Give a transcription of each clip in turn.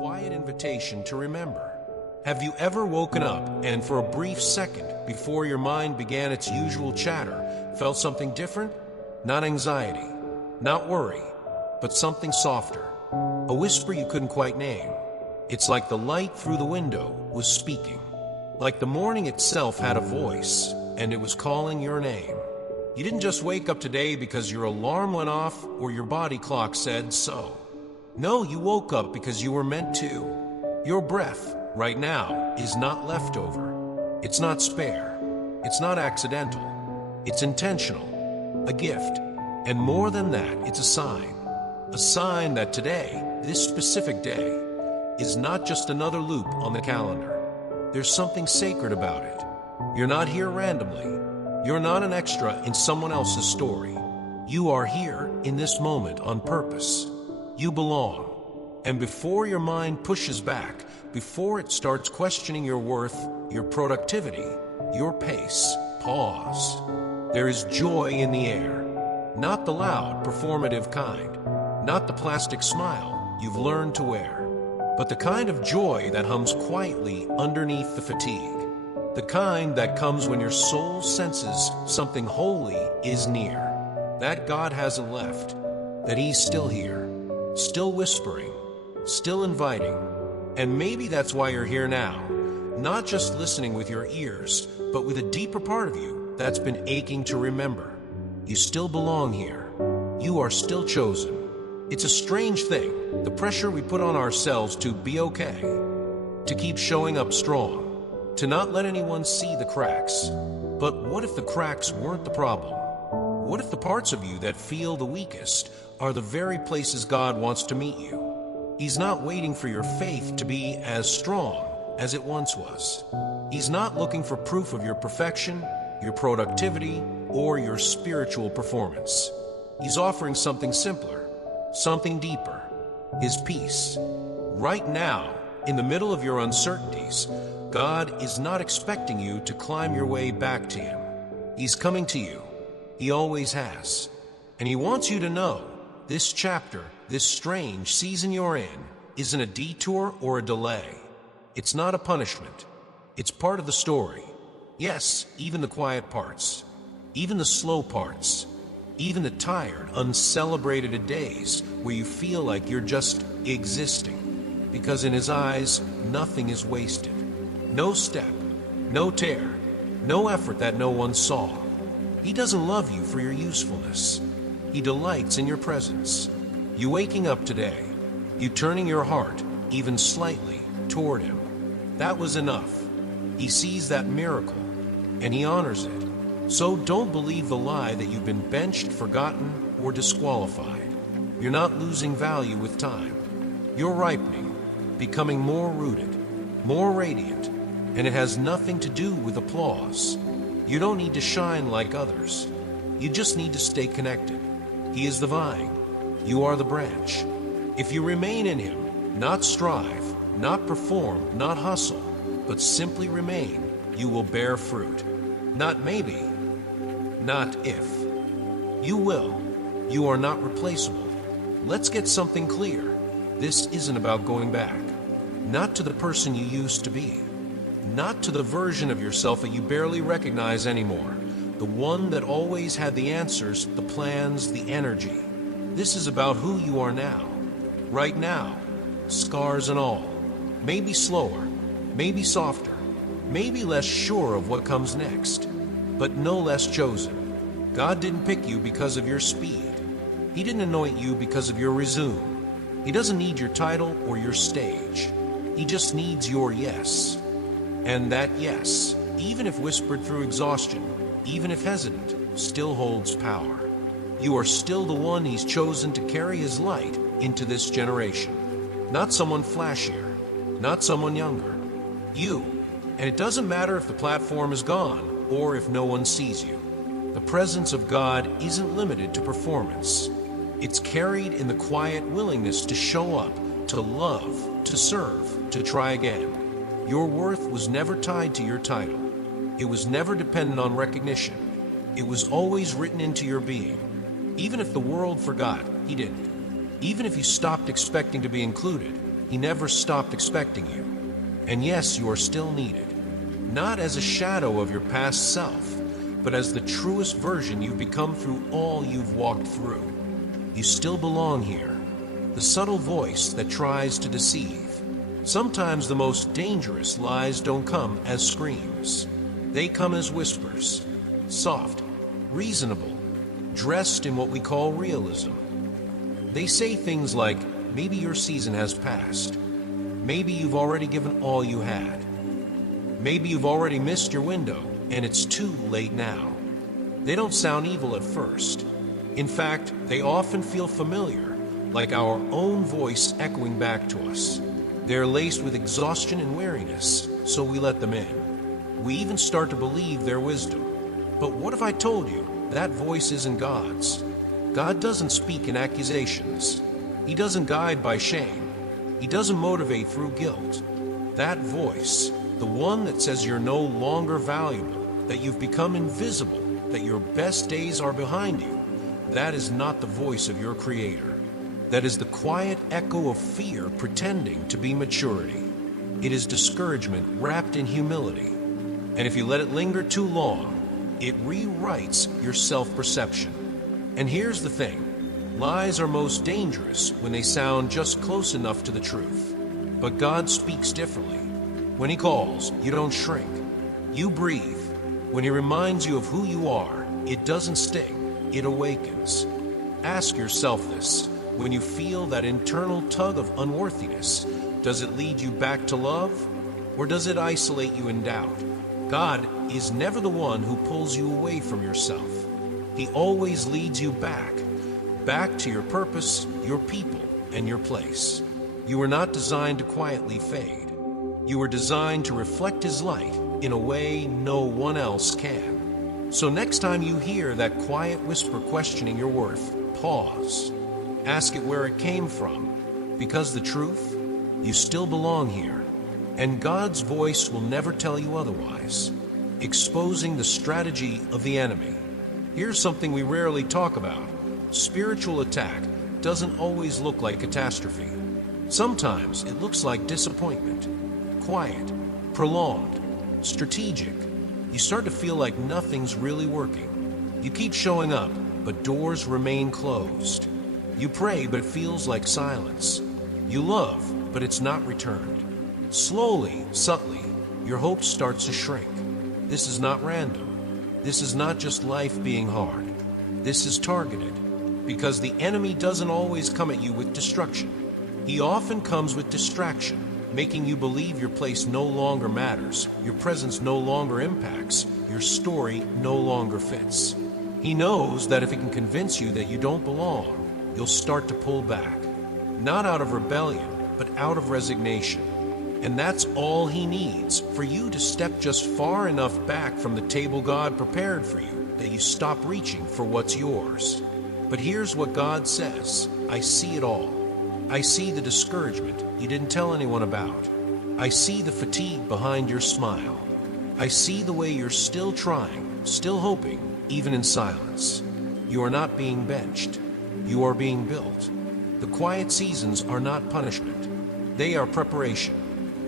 quiet invitation to remember. Have you ever woken up and for a brief second before your mind began its usual chatter, felt something different? Not anxiety, not worry, but something softer. A whisper you couldn't quite name. It's like the light through the window was speaking. Like the morning itself had a voice, and it was calling your name. You didn't just wake up today because your alarm went off or your body clock said so. No, you woke up because you were meant to. Your breath, right now, is not leftover. It's not spare. It's not accidental. It's intentional. A gift. And more than that, it's a sign. A sign that today, this specific day, is not just another loop on the calendar. There's something sacred about it. You're not here randomly. You're not an extra in someone else's story. You are here in this moment on purpose. You belong. And before your mind pushes back, before it starts questioning your worth, your productivity, your pace, pause. There is joy in the air. Not the loud, performative kind. Not the plastic smile you've learned to wear. But the kind of joy that hums quietly underneath the fatigue. The kind that comes when your soul senses something holy is near. That God hasn't left. That He's still here. Still whispering. Still inviting. And maybe that's why you're here now. Not just listening with your ears, but with a deeper part of you that's been aching to remember. You still belong here. You are still chosen. It's a strange thing, the pressure we put on ourselves to be okay, to keep showing up strong, to not let anyone see the cracks. But what if the cracks weren't the problem? What if the parts of you that feel the weakest are the very places God wants to meet you? He's not waiting for your faith to be as strong as it once was. He's not looking for proof of your perfection, your productivity, or your spiritual performance. He's offering something simpler. Something deeper, His peace. Right now, in the middle of your uncertainties, God is not expecting you to climb your way back to Him. He's coming to you. He always has. And He wants you to know this chapter, this strange season you're in, isn't a detour or a delay. It's not a punishment. It's part of the story. Yes, even the quiet parts, even the slow parts, even the tired, uncelebrated days where you feel like you're just existing. Because in His eyes, nothing is wasted. No step, no tear, no effort that no one saw. He doesn't love you for your usefulness. He delights in your presence. You waking up today, you turning your heart, even slightly, toward Him. That was enough. He sees that miracle, and He honors it. So don't believe the lie that you've been benched, forgotten, or disqualified. You're not losing value with time. You're ripening, becoming more rooted, more radiant, and it has nothing to do with applause. You don't need to shine like others. You just need to stay connected. He is the vine. You are the branch. If you remain in Him, not strive, not perform, not hustle, but simply remain, you will bear fruit. Not maybe, not if. You will. You are not replaceable. Let's get something clear. This isn't about going back. Not to the person you used to be. Not to the version of yourself that you barely recognize anymore. The one that always had the answers, the plans, the energy. This is about who you are now. Right now. Scars and all. Maybe slower. Maybe softer. Maybe less sure of what comes next, but no less chosen. God didn't pick you because of your speed. He didn't anoint you because of your resume. He doesn't need your title or your stage. He just needs your yes. And that yes, even if whispered through exhaustion, even if hesitant, still holds power. You are still the one He's chosen to carry His light into this generation. Not someone flashier, not someone younger. You. And it doesn't matter if the platform is gone or if no one sees you. The presence of God isn't limited to performance. It's carried in the quiet willingness to show up, to love, to serve, to try again. Your worth was never tied to your title. It was never dependent on recognition. It was always written into your being. Even if the world forgot, He didn't. Even if you stopped expecting to be included, He never stopped expecting you. And yes, you are still needed. Not as a shadow of your past self, but as the truest version you've become through all you've walked through. You still belong here. The subtle voice that tries to deceive. Sometimes the most dangerous lies don't come as screams. They come as whispers. Soft, reasonable, dressed in what we call realism. They say things like, maybe your season has passed. Maybe you've already given all you had. Maybe you've already missed your window, and it's too late now. They don't sound evil at first. In fact, they often feel familiar, like our own voice echoing back to us. They're laced with exhaustion and weariness, so we let them in. We even start to believe their wisdom. But what if I told you that voice isn't God's? God doesn't speak in accusations. He doesn't guide by shame. He doesn't motivate through guilt. That voice, the one that says you're no longer valuable, that you've become invisible, that your best days are behind you, that is not the voice of your Creator. That is the quiet echo of fear pretending to be maturity. It is discouragement wrapped in humility. And if you let it linger too long, it rewrites your self-perception. And here's the thing. Lies are most dangerous when they sound just close enough to the truth. But God speaks differently. When He calls, you don't shrink. You breathe. When He reminds you of who you are, it doesn't sting, it awakens. Ask yourself this. When you feel that internal tug of unworthiness, does it lead you back to love? Or does it isolate you in doubt? God is never the one who pulls you away from yourself. He always leads you back to your purpose, your people, and your place. You were not designed to quietly fade. You were designed to reflect His light in a way no one else can. So next time you hear that quiet whisper questioning your worth, pause. Ask it where it came from. Because the truth, you still belong here. And God's voice will never tell you otherwise. Exposing the strategy of the enemy. Here's something we rarely talk about. Spiritual attack doesn't always look like catastrophe. Sometimes it looks like disappointment. Quiet, prolonged, strategic. You start to feel like nothing's really working. You keep showing up, but doors remain closed. You pray, but it feels like silence. You love, but it's not returned. Slowly, subtly, your hope starts to shrink. This is not random. This is not just life being hard. This is targeted. Because the enemy doesn't always come at you with destruction. He often comes with distraction, making you believe your place no longer matters, your presence no longer impacts, your story no longer fits. He knows that if he can convince you that you don't belong, you'll start to pull back. Not out of rebellion, but out of resignation. And that's all he needs, for you to step just far enough back from the table God prepared for you that you stop reaching for what's yours. But here's what God says. I see it all. I see the discouragement you didn't tell anyone about. I see the fatigue behind your smile. I see the way you're still trying, still hoping, even in silence. You are not being benched. You are being built. The quiet seasons are not punishment. They are preparation.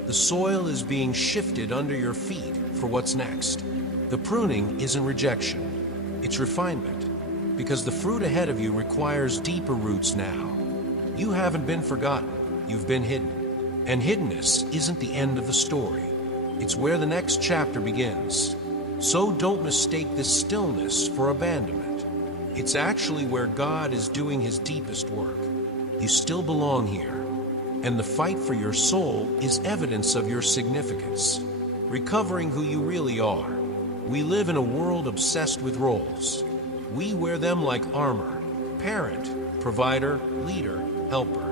The soil is being shifted under your feet for what's next. The pruning isn't rejection, it's refinement, because the fruit ahead of you requires deeper roots now. You haven't been forgotten, you've been hidden. And hiddenness isn't the end of the story. It's where the next chapter begins. So don't mistake this stillness for abandonment. It's actually where God is doing His deepest work. You still belong here. And the fight for your soul is evidence of your significance, recovering who you really are. We live in a world obsessed with roles. We wear them like armor: parent, provider, leader, helper.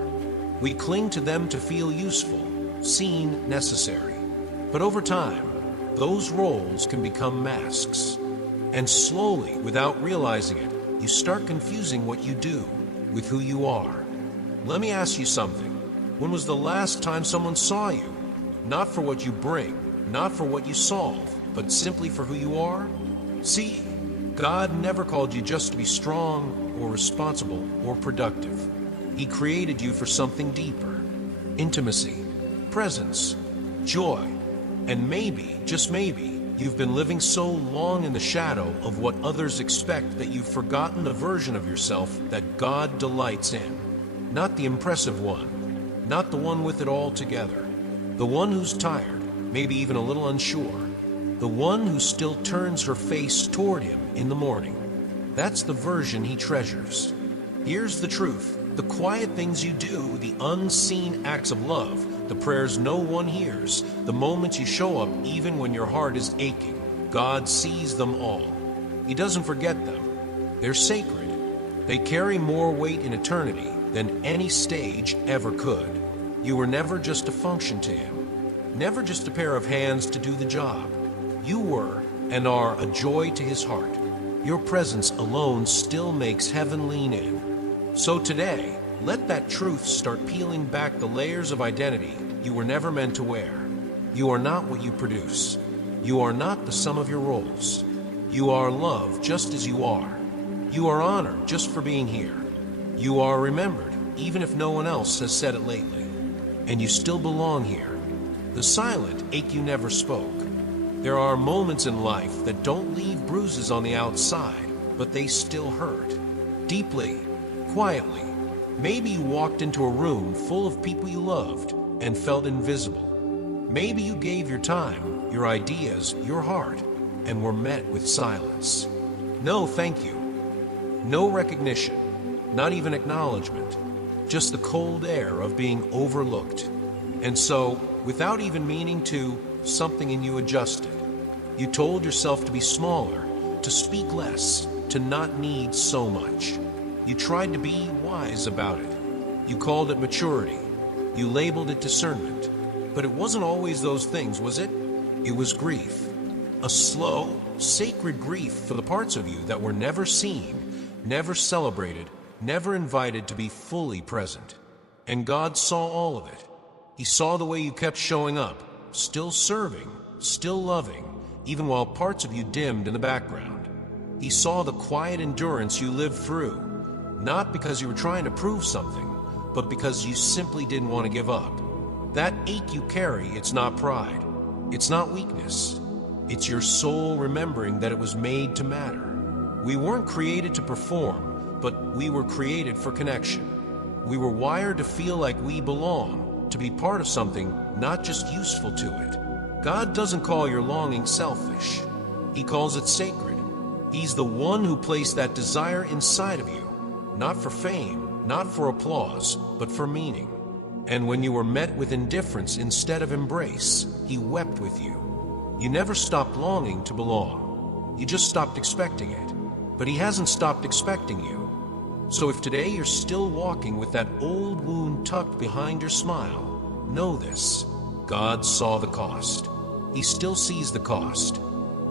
We cling to them to feel useful, seen, necessary. But over time, those roles can become masks. And slowly, without realizing it, you start confusing what you do with who you are. Let me ask you something. When was the last time someone saw you? Not for what you bring, not for what you solve, but simply for who you are? See, God never called you just to be strong or responsible or productive. He created you for something deeper. intimacy, presence, joy, and maybe, just maybe, you've been living so long in the shadow of what others expect that you've forgotten the version of yourself that God delights in. Not the impressive one, not the one with it all together, the one who's tired, maybe even a little unsure, the one who still turns her face toward him in the morning. That's the version he treasures. Here's the truth. The quiet things you do, the unseen acts of love, the prayers no one hears, the moments you show up even when your heart is aching, God sees them all. He doesn't forget them. They're sacred. They carry more weight in eternity than any stage ever could. You were never just a function to him, never just a pair of hands to do the job. You were and are a joy to his heart. Your presence alone still makes heaven lean in. So today, let that truth start peeling back the layers of identity you were never meant to wear. You are not what you produce. You are not the sum of your roles. You are loved just as you are. You are honored just for being here. You are remembered, even if no one else has said it lately. And you still belong here. The silent ache you never spoke. There are moments in life that don't leave bruises on the outside, but they still hurt. Deeply, quietly. Maybe you walked into a room full of people you loved and felt invisible. Maybe you gave your time, your ideas, your heart, and were met with silence. No thank you. No recognition. Not even acknowledgement. Just the cold air of being overlooked. And so, without even meaning to, something in you adjusted. You told yourself to be smaller, to speak less, to not need so much. You tried to be wise about it. You called it maturity. You labeled it discernment. But it wasn't always those things, was it? It was grief. A slow, sacred grief for the parts of you that were never seen, never celebrated, never invited to be fully present. And God saw all of it. He saw the way you kept showing up, still serving, still loving, even while parts of you dimmed in the background. He saw the quiet endurance you lived through, not because you were trying to prove something, but because you simply didn't want to give up. That ache you carry, it's not pride. It's not weakness. It's your soul remembering that it was made to matter. We weren't created to perform, but we were created for connection. We were wired to feel like we belong, to be part of something, not just useful to it. God doesn't call your longing selfish. He calls it sacred. He's the one who placed that desire inside of you. Not for fame, not for applause, but for meaning. And when you were met with indifference instead of embrace, he wept with you. You never stopped longing to belong. You just stopped expecting it. But he hasn't stopped expecting you. So if today you're still walking with that old wound tucked behind your smile, know this: God saw the cost. He still sees the cost.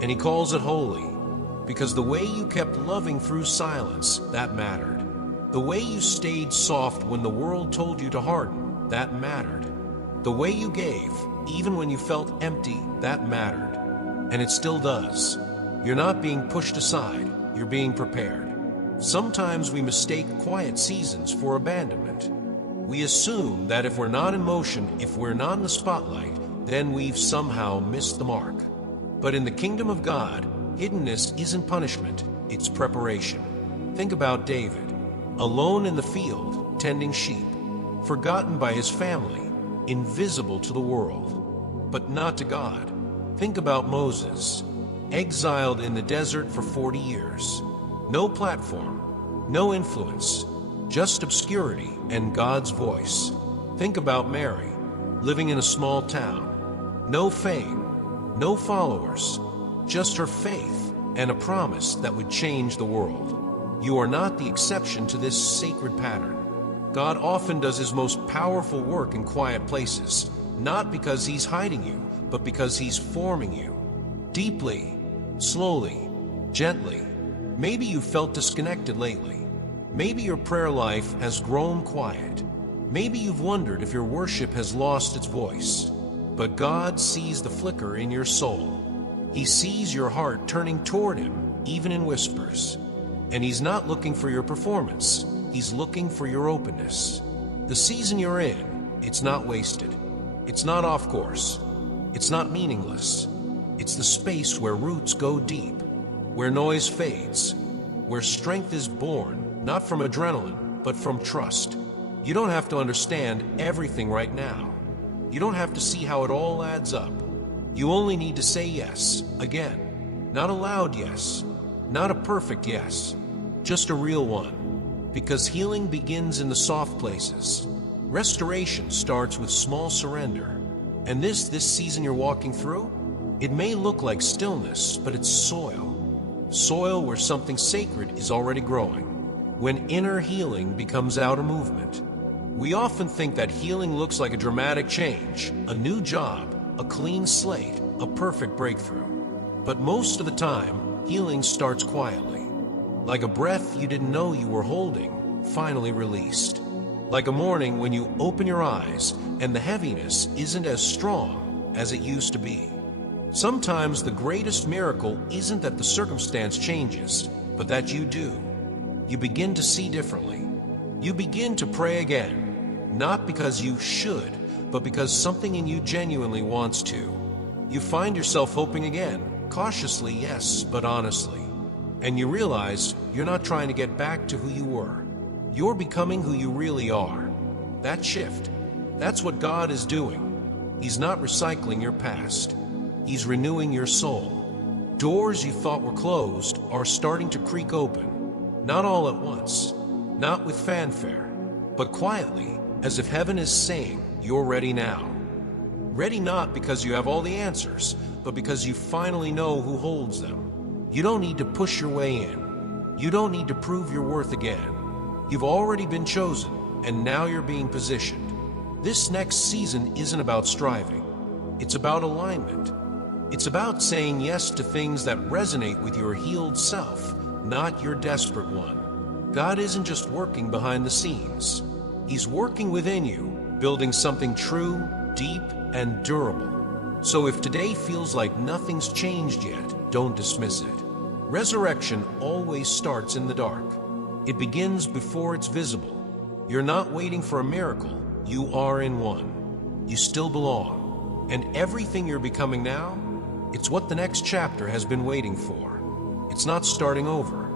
And he calls it holy. Because the way you kept loving through silence, that mattered. The way you stayed soft when the world told you to harden, that mattered. The way you gave, even when you felt empty, that mattered. And it still does. You're not being pushed aside, you're being prepared. Sometimes we mistake quiet seasons for abandonment. We assume that if we're not in motion, if we're not in the spotlight, then we've somehow missed the mark. But in the kingdom of God, hiddenness isn't punishment, it's preparation. Think about David. Alone in the field, tending sheep, forgotten by his family, invisible to the world, but not to God. Think about Moses, exiled in the desert for 40 years. No platform, no influence, just obscurity and God's voice. Think about Mary, living in a small town. No fame, no followers, just her faith and a promise that would change the world. You are not the exception to this sacred pattern. God often does his most powerful work in quiet places, not because he's hiding you, but because he's forming you. Deeply, slowly, gently. Maybe you felt disconnected lately. Maybe your prayer life has grown quiet. Maybe you've wondered if your worship has lost its voice. But God sees the flicker in your soul. He sees your heart turning toward him, even in whispers. And he's not looking for your performance. He's looking for your openness. The season you're in, It's not wasted. It's not off course. It's not meaningless. It's the space where roots go deep, where noise fades, where strength is born, not from adrenaline, but from trust. You don't have to understand everything right now. You don't have to see how it all adds up. You only need to say yes, again. Not a loud yes, not a perfect yes, just a real one. Because healing begins in the soft places. Restoration starts with small surrender. And this season you're walking through, it may look like stillness, but it's soil. Soil where something sacred is already growing. When inner healing becomes outer movement. We often think that healing looks like a dramatic change, a new job, a clean slate, a perfect breakthrough. But most of the time, healing starts quietly. Like a breath you didn't know you were holding, finally released. Like a morning when you open your eyes and the heaviness isn't as strong as it used to be. Sometimes the greatest miracle isn't that the circumstance changes, but that you do. You begin to see differently. You begin to pray again, not because you should, but because something in you genuinely wants to. You find yourself hoping again, cautiously, yes, but honestly. And you realize you're not trying to get back to who you were. You're becoming who you really are. That shift, that's what God is doing. He's not recycling your past. He's renewing your soul. Doors you thought were closed are starting to creak open. Not all at once, not with fanfare, but quietly, as if heaven is saying, you're ready now. Ready not because you have all the answers, but because you finally know who holds them. You don't need to push your way in. You don't need to prove your worth again. You've already been chosen, and now you're being positioned. This next season isn't about striving. It's about alignment. It's about saying yes to things that resonate with your healed self, not your desperate one. God isn't just working behind the scenes. He's working within you, building something true, deep, and durable. So if today feels like nothing's changed yet, don't dismiss it. Resurrection always starts in the dark. It begins before it's visible. You're not waiting for a miracle. You are in one. You still belong. And everything you're becoming now, it's what the next chapter has been waiting for. It's not starting over.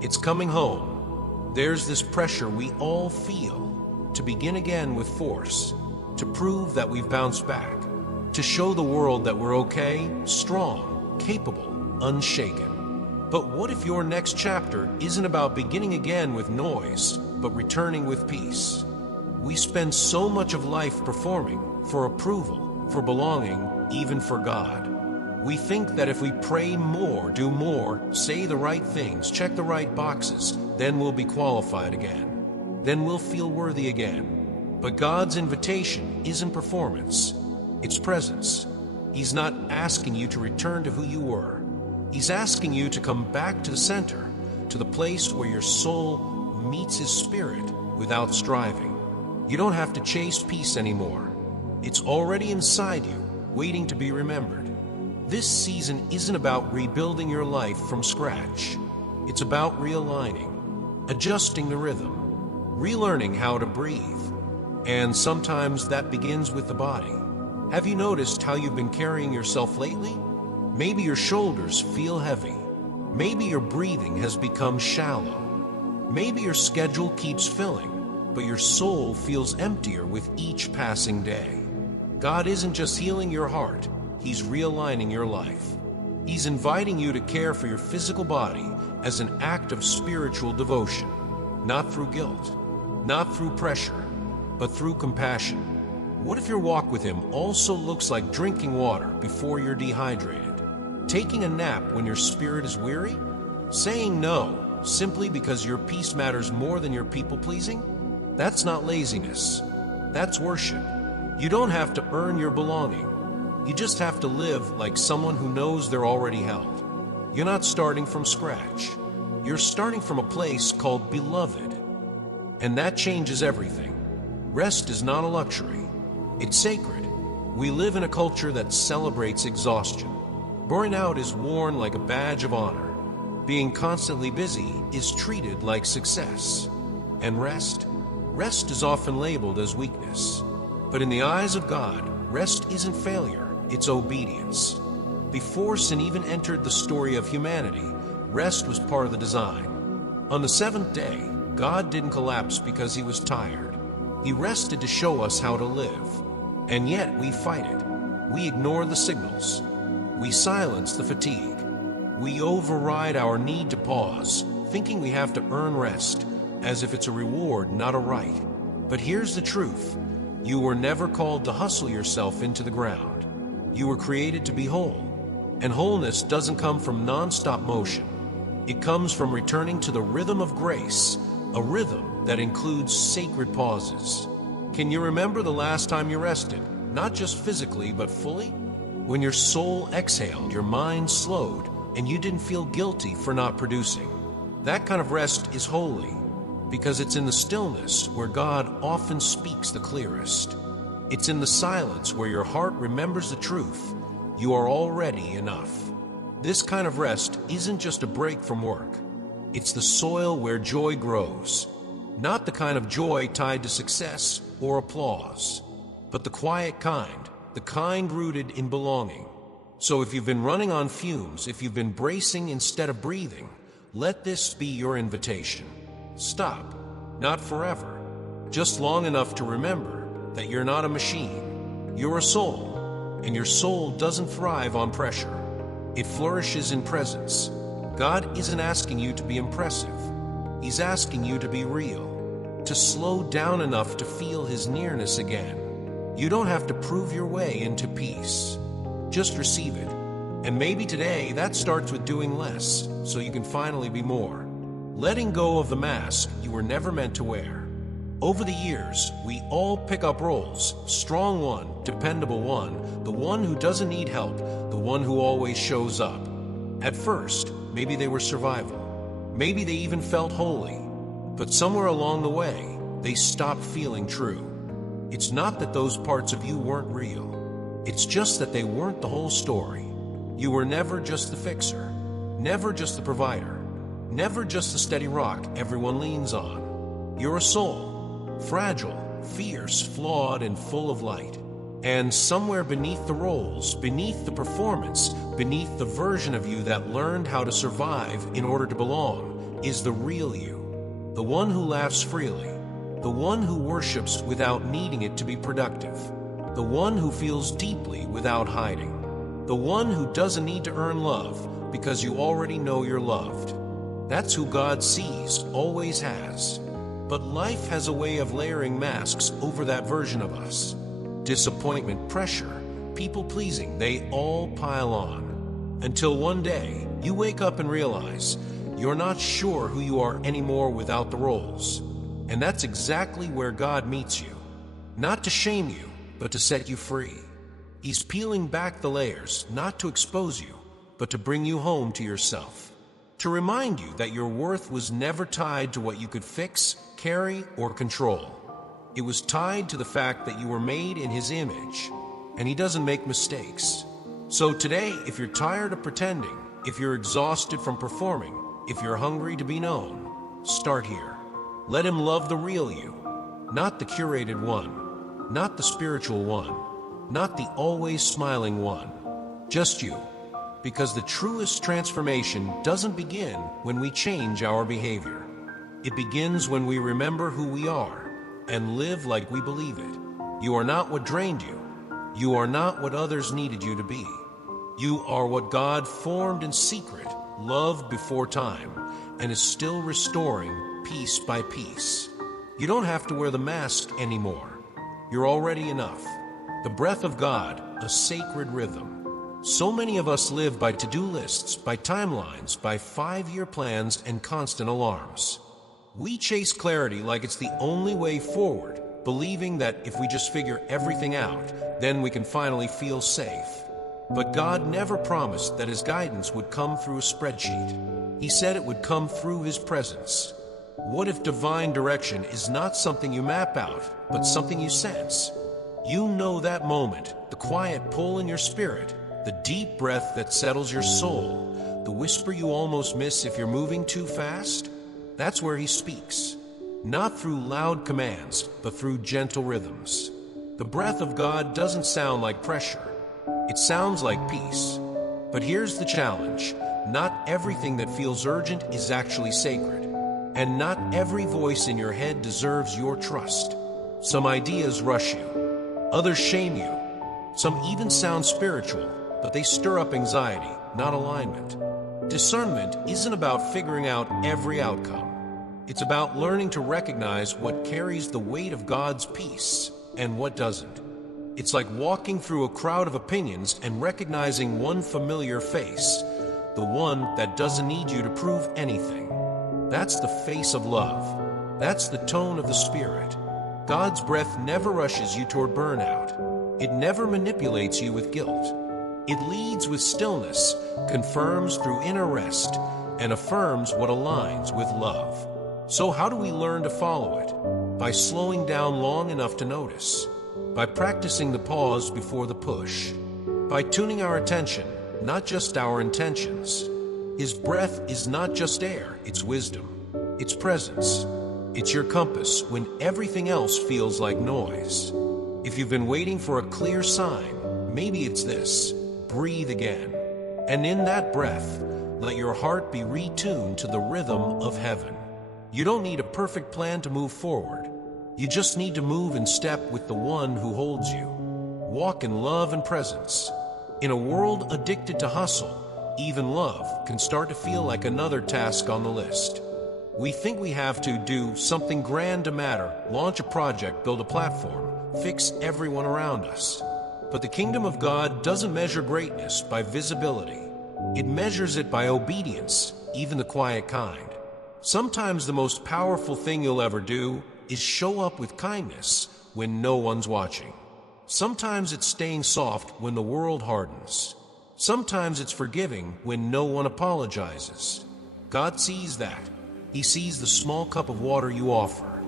It's coming home. There's this pressure we all feel to begin again with force, to prove that we've bounced back, to show the world that we're okay, strong, capable, unshaken. But what if your next chapter isn't about beginning again with noise, but returning with peace? We spend so much of life performing for approval, for belonging, even for God. We think that if we pray more, do more, say the right things, check the right boxes, then we'll be qualified again. Then we'll feel worthy again. But God's invitation isn't performance, it's presence. He's not asking you to return to who you were. He's asking you to come back to the center, to the place where your soul meets His Spirit without striving. You don't have to chase peace anymore. It's already inside you, waiting to be remembered. This season isn't about rebuilding your life from scratch. It's about realigning, adjusting the rhythm, relearning how to breathe. And sometimes that begins with the body. Have you noticed how you've been carrying yourself lately? Maybe your shoulders feel heavy. Maybe your breathing has become shallow. Maybe your schedule keeps filling, but your soul feels emptier with each passing day. God isn't just healing your heart, He's realigning your life. He's inviting you to care for your physical body as an act of spiritual devotion, not through guilt, not through pressure, but through compassion. What if your walk with Him also looks like drinking water before you're dehydrated? Taking a nap when your spirit is weary? Saying no simply because your peace matters more than your people-pleasing? That's not laziness. That's worship. You don't have to earn your belonging. You just have to live like someone who knows they're already held. You're not starting from scratch. You're starting from a place called beloved. And that changes everything. Rest is not a luxury. It's sacred. We live in a culture that celebrates exhaustion. Burnout is worn like a badge of honor. Being constantly busy is treated like success. And rest is often labeled as weakness. But in the eyes of God, rest isn't failure, it's obedience. Before sin even entered the story of humanity, rest was part of the design. On the seventh day, God didn't collapse because he was tired. He rested to show us how to live. And yet we fight it. We ignore the signals. We silence the fatigue. We override our need to pause, thinking we have to earn rest, as if it's a reward, not a right. But here's the truth. You were never called to hustle yourself into the ground. You were created to be whole. And wholeness doesn't come from non-stop motion. It comes from returning to the rhythm of grace, a rhythm that includes sacred pauses. Can you remember the last time you rested? Not just physically, but fully? When your soul exhaled, your mind slowed, and you didn't feel guilty for not producing. That kind of rest is holy, because it's in the stillness where God often speaks the clearest. It's in the silence where your heart remembers the truth. You are already enough. This kind of rest isn't just a break from work. It's the soil where joy grows. Not the kind of joy tied to success or applause, but the quiet kind, the kind rooted in belonging. So if you've been running on fumes, if you've been bracing instead of breathing, let this be your invitation. Stop. Not forever. Just long enough to remember that you're not a machine. You're a soul, and your soul doesn't thrive on pressure. It flourishes in presence. God isn't asking you to be impressive. He's asking you to be real, to slow down enough to feel his nearness again. You don't have to prove your way into peace. Just receive it. And maybe today that starts with doing less, so you can finally be more. Letting go of the mask you were never meant to wear. Over the years, we all pick up roles. Strong one, dependable one, the one who doesn't need help, the one who always shows up. At first, maybe they were survival. Maybe they even felt holy. But somewhere along the way, they stopped feeling true. It's not that those parts of you weren't real. It's just that they weren't the whole story. You were never just the fixer, never just the provider, never just the steady rock everyone leans on. You're a soul, fragile, fierce, flawed, and full of light. And somewhere beneath the roles, beneath the performance, beneath the version of you that learned how to survive in order to belong, is the real you. The one who laughs freely, the one who worships without needing it to be productive, the one who feels deeply without hiding, the one who doesn't need to earn love because you already know you're loved. That's who God sees, always has. But life has a way of layering masks over that version of us. Disappointment, pressure, people-pleasing, they all pile on. Until one day, you wake up and realize you're not sure who you are anymore without the roles. And that's exactly where God meets you. Not to shame you, but to set you free. He's peeling back the layers, not to expose you, but to bring you home to yourself. To remind you that your worth was never tied to what you could fix, carry, or control. It was tied to the fact that you were made in His image, and He doesn't make mistakes. So today, if you're tired of pretending, if you're exhausted from performing, if you're hungry to be known, start here. Let Him love the real you, not the curated one, not the spiritual one, not the always smiling one, just you. Because the truest transformation doesn't begin when we change our behavior. It begins when we remember who we are and live like we believe it. You are not what drained you. You are not what others needed you to be. You are what God formed in secret, loved before time, and is still restoring piece by piece. You don't have to wear the mask anymore. You're already enough. The breath of God, a sacred rhythm. So many of us live by to-do lists, by timelines, by 5-year plans, and constant alarms. We chase clarity like it's the only way forward, believing that if we just figure everything out, then we can finally feel safe. But God never promised that His guidance would come through a spreadsheet. He said it would come through His presence. What if divine direction is not something you map out, but something you sense? You know that moment, the quiet pull in your spirit, the deep breath that settles your soul, the whisper you almost miss if you're moving too fast. That's where He speaks. Not through loud commands, but through gentle rhythms. The breath of God doesn't sound like pressure. It sounds like peace. But here's the challenge. Not everything that feels urgent is actually sacred. And not every voice in your head deserves your trust. Some ideas rush you. Others shame you. Some even sound spiritual, but they stir up anxiety, not alignment. Discernment isn't about figuring out every outcome. It's about learning to recognize what carries the weight of God's peace and what doesn't. It's like walking through a crowd of opinions and recognizing one familiar face, the one that doesn't need you to prove anything. That's the face of love. That's the tone of the Spirit. God's breath never rushes you toward burnout. It never manipulates you with guilt. It leads with stillness, confirms through inner rest, and affirms what aligns with love. So how do we learn to follow it? By slowing down long enough to notice. By practicing the pause before the push. By tuning our attention, not just our intentions. His breath is not just air, it's wisdom. It's presence. It's your compass when everything else feels like noise. If you've been waiting for a clear sign, maybe it's this. Breathe again. And in that breath, let your heart be retuned to the rhythm of heaven. You don't need a perfect plan to move forward. You just need to move in step with the one who holds you. Walk in love and presence. In a world addicted to hustle, even love can start to feel like another task on the list. We think we have to do something grand to matter, launch a project, build a platform, fix everyone around us. But the kingdom of God doesn't measure greatness by visibility. It measures it by obedience, even the quiet kind. Sometimes the most powerful thing you'll ever do is show up with kindness when no one's watching. Sometimes it's staying soft when the world hardens. Sometimes it's forgiving when no one apologizes. God sees that. He sees the small cup of water you offer,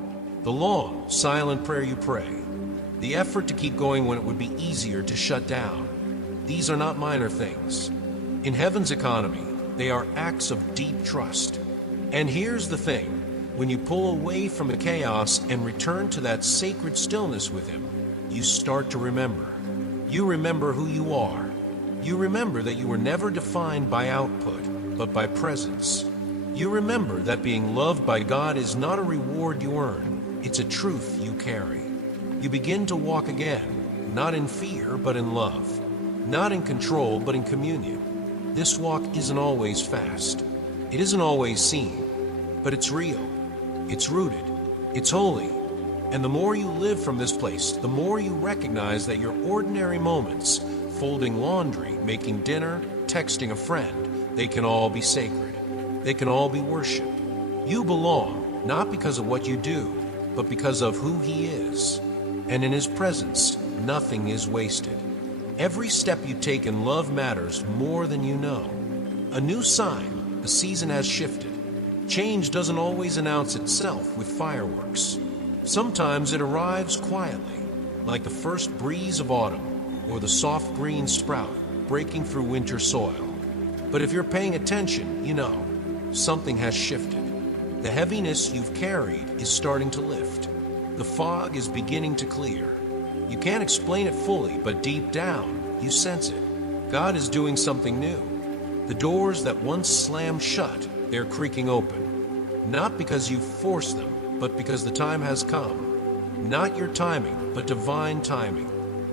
the long, silent prayer you pray, the effort to keep going when it would be easier to shut down. These are not minor things. In heaven's economy, they are acts of deep trust. And here's the thing, when you pull away from the chaos and return to that sacred stillness with Him, you start to remember. You remember who you are. You remember that you were never defined by output, but by presence. You remember that being loved by God is not a reward you earn, it's a truth you carry. You begin to walk again, not in fear, but in love. Not in control, but in communion. This walk isn't always fast. It isn't always seen, but it's real. It's rooted. It's holy. And the more you live from this place, the more you recognize that your ordinary moments, folding laundry, making dinner, texting a friend, they can all be sacred. They can all be worship. You belong, not because of what you do, but because of who He is. And in His presence, nothing is wasted. Every step you take in love matters more than you know. A new sign, the season has shifted. Change doesn't always announce itself with fireworks. Sometimes it arrives quietly, like the first breeze of autumn or the soft green sprout breaking through winter soil. But if you're paying attention, you know, something has shifted. The heaviness you've carried is starting to lift. The fog is beginning to clear. You can't explain it fully, but deep down, you sense it. God is doing something new. The doors that once slammed shut, they're creaking open. Not because you forced them, but because the time has come. Not your timing, but divine timing.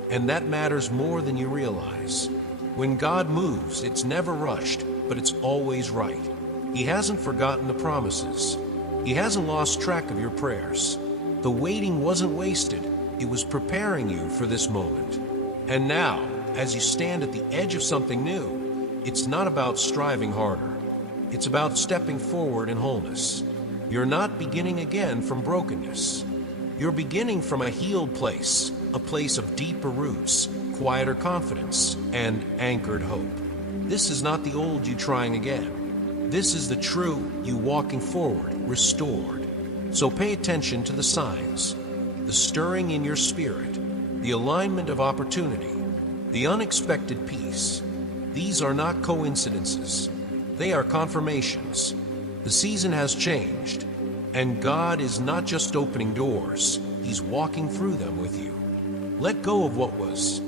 And that matters more than you realize. When God moves, it's never rushed, but it's always right. He hasn't forgotten the promises. He hasn't lost track of your prayers. The waiting wasn't wasted. It was preparing you for this moment. And now, as you stand at the edge of something new, it's not about striving harder. It's about stepping forward in wholeness. You're not beginning again from brokenness. You're beginning from a healed place, a place of deeper roots, quieter confidence, and anchored hope. This is not the old you trying again. This is the true you walking forward, restored. So pay attention to the signs, the stirring in your spirit, the alignment of opportunity, the unexpected peace. These are not coincidences. They are confirmations. The season has changed, and God is not just opening doors, He's walking through them with you. Let go of what was.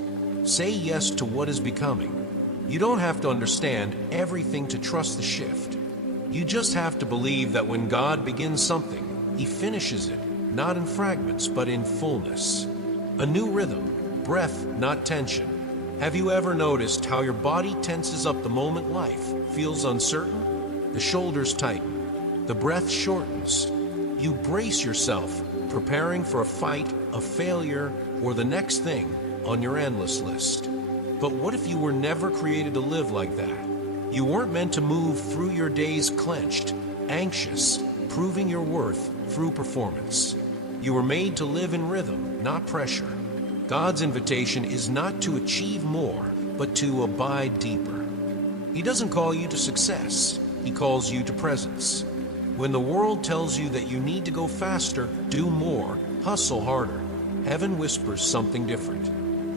Say yes to what is becoming. You don't have to understand everything to trust the shift. You just have to believe that when God begins something, He finishes it, not in fragments, but in fullness. A new rhythm, breath, not tension. Have you ever noticed how your body tenses up the moment life feels uncertain? The shoulders tighten, the breath shortens. You brace yourself, preparing for a fight, a failure, or the next thing on your endless list. But what if you were never created to live like that? You weren't meant to move through your days clenched, anxious, proving your worth through performance. You were made to live in rhythm, not pressure. God's invitation is not to achieve more, but to abide deeper. He doesn't call you to success. He calls you to presence. When the world tells you that you need to go faster, do more, hustle harder, heaven whispers something different.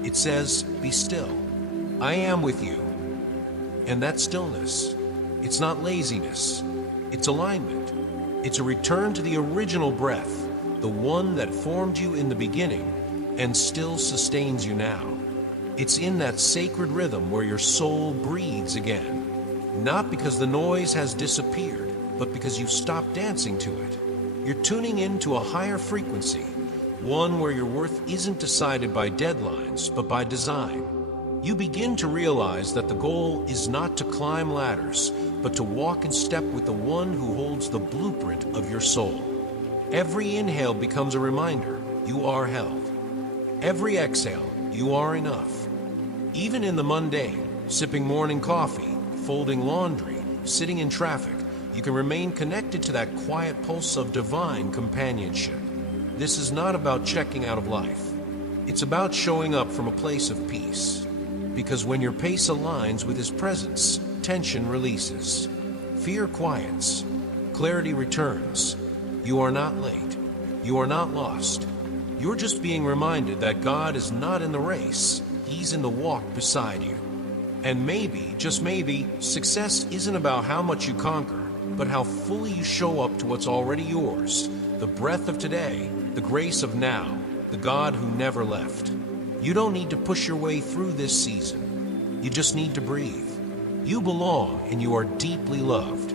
It says, be still. I am with you. And that stillness, it's not laziness. It's alignment. It's a return to the original breath, the one that formed you in the beginning and still sustains you now. It's in that sacred rhythm where your soul breathes again, not because the noise has disappeared, but because you've stopped dancing to it. You're tuning into a higher frequency, one where your worth isn't decided by deadlines, but by design. You begin to realize that the goal is not to climb ladders, but to walk in step with the one who holds the blueprint of your soul. Every inhale becomes a reminder you are held. Every exhale, you are enough. Even in the mundane, sipping morning coffee, folding laundry, sitting in traffic, you can remain connected to that quiet pulse of divine companionship. This is not about checking out of life. It's about showing up from a place of peace. Because when your pace aligns with His presence, tension releases. Fear quiets. Clarity returns. You are not late. You are not lost. You're just being reminded that God is not in the race. He's in the walk beside you. And maybe, just maybe, success isn't about how much you conquer, but how fully you show up to what's already yours. The breath of today, the grace of now, the God who never left. You don't need to push your way through this season. You just need to breathe. You belong and you are deeply loved.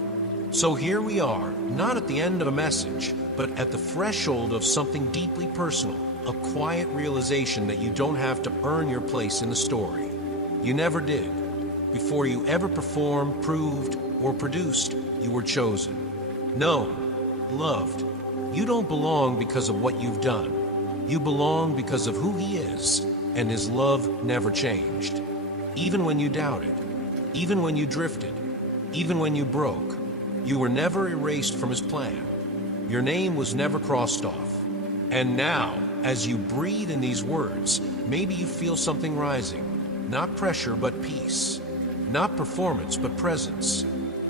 So here we are, not at the end of a message, but at the threshold of something deeply personal, a quiet realization that you don't have to earn your place in the story. You never did. Before you ever performed, proved, or produced, you were chosen, known, loved. You don't belong because of what you've done. You belong because of who He is, and His love never changed. Even when you doubted, even when you drifted, even when you broke, you were never erased from His plan. Your name was never crossed off. And now, as you breathe in these words, maybe you feel something rising. Not pressure, but peace. Not performance, but presence.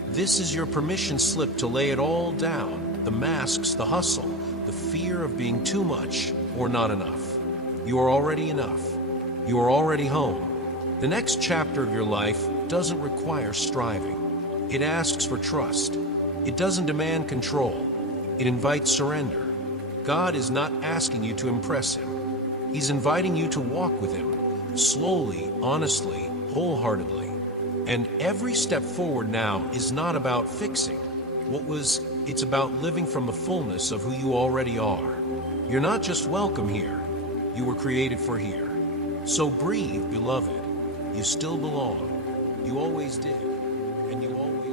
This is your permission slip to lay it all down. The masks, the hustle, the fear of being too much or not enough. You are already enough. You are already home. The next chapter of your life doesn't require striving. It asks for trust. It doesn't demand control. It invites surrender. God is not asking you to impress Him. He's inviting you to walk with Him, slowly, honestly, wholeheartedly. And every step forward now is not about fixing what was, it's about living from the fullness of who you already are. You're not just welcome here, you were created for here. So breathe, beloved. You still belong. You always did, and you always